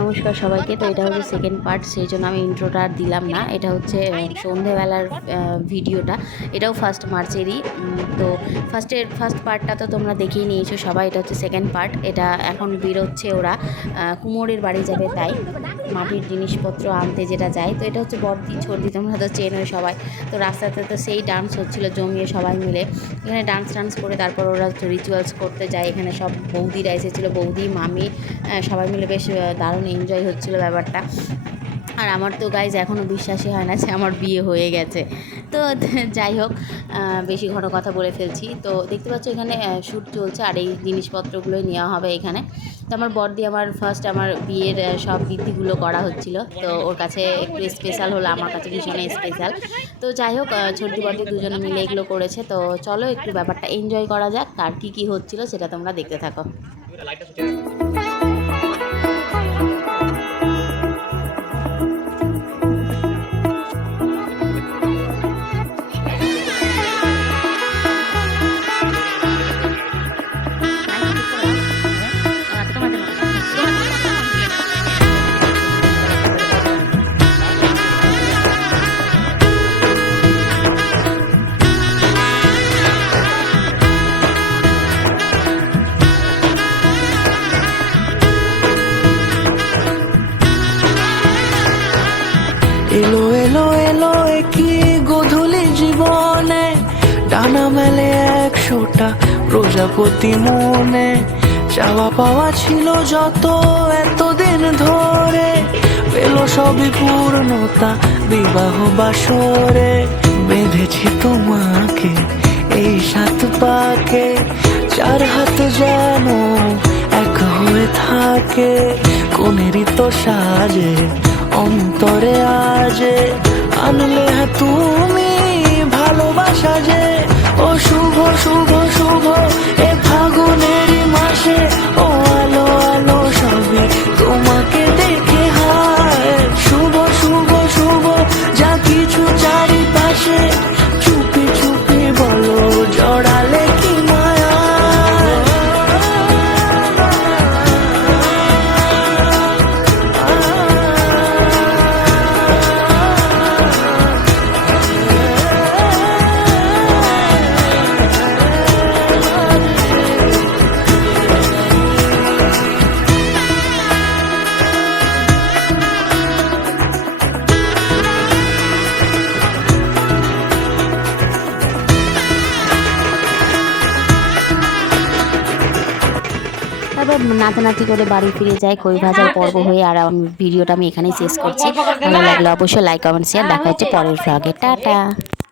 নমস্কার সবাইকে। তো এটা হচ্ছে সেকেন্ড পার্ট, সেই জন্য আমি ইন্ট্রোটা আর দিলাম না। এটা হচ্ছে সন্ধেবেলার ভিডিওটা। এটাও ফার্স্ট মার্চেরই। তো ফার্স্ট পার্টটা তো তোমরা দেখেই নিয়েছো সবাই। এটা হচ্ছে সেকেন্ড পার্ট। এটা এখন বেরোচ্ছে ওরা, কুমোরের বাড়ি যাবে, তাই মাটির জিনিসপত্র আনতে যেটা যায়। তো এটা হচ্ছে বড়দি ছর্দি, তোমরা তো চেনোই সবাই। তো রাস্তাতে তো সেই ডান্স হচ্ছিলো জমিয়ে সবাই মিলে। এখানে ডান্স করে তারপর ওরা রিচুয়ালস করতে যায়। এখানে সব বৌদিরা এসেছিলো, বৌদি মামি সবাই মিলে বেশ দারুণ এনজয় হচ্ছিলো ব্যাপারটা। আর আমার তো গাইজ এখনও বিশ্বাসই হয় না যে আমার বিয়ে হয়ে গেছে। তো যাই হোক, বেশি ঘন কথা বলে ফেলছি। তো দেখতে পাচ্ছ এখানে শ্যুট চলছে আর এই জিনিসপত্রগুলোই নেওয়া হবে এখানে। তো আমার বড়দি আমার ফার্স্ট আমার বিয়ের সব বিধিগুলো করা হচ্ছিল। তো ওর কাছে একটু স্পেশাল হলো, আমার কাছে ভীষণ স্পেশাল। তো যাই হোক, ছোটদি বড়দি দুজনে মিলে এগুলো করেছে। তো চলো একটু ব্যাপারটা এনজয় করা যাক। আর কী হচ্ছিলো সেটা তোমরা দেখতে থাকো। এলো এলো এলো একই গোধূলি জীবনে, ডানা মেলে 100টা প্রজাপতি মনে। চাওয়া পাওয়া ছিল যত এতদিন ধরে, পেল সবই পূর্ণতা বিবাহ বাসরে। বেঁধেছি তোমাকে এই 7 পাকে, 4 হাত যেন এক হয়ে থাকে। কোনেরই তো সাজে অন্তরে আজে, আনলে তুমি ভালোবাসা যে। ও শুভ শুভ শুভ এ ফাগুনেরই মাসে, ও আলো আলো সবে তোমাকে দেখে হায়। শুভ শুভ শুভ যা কিছু চারিপাশে, চুপি চুপি বলো জড়ালে কি মায়া। তারপর নাচানাচি করে বাড়ি ফিরে যায় খই ভাজার পর্ব হয়ে। আর ভিডিওটা আমি এখানেই শেষ করছি। ভালো লাগলে অবশ্যই লাইক কমেন্ট শেয়ার। দেখা হচ্ছে পরের ভ্লগে। টাটা।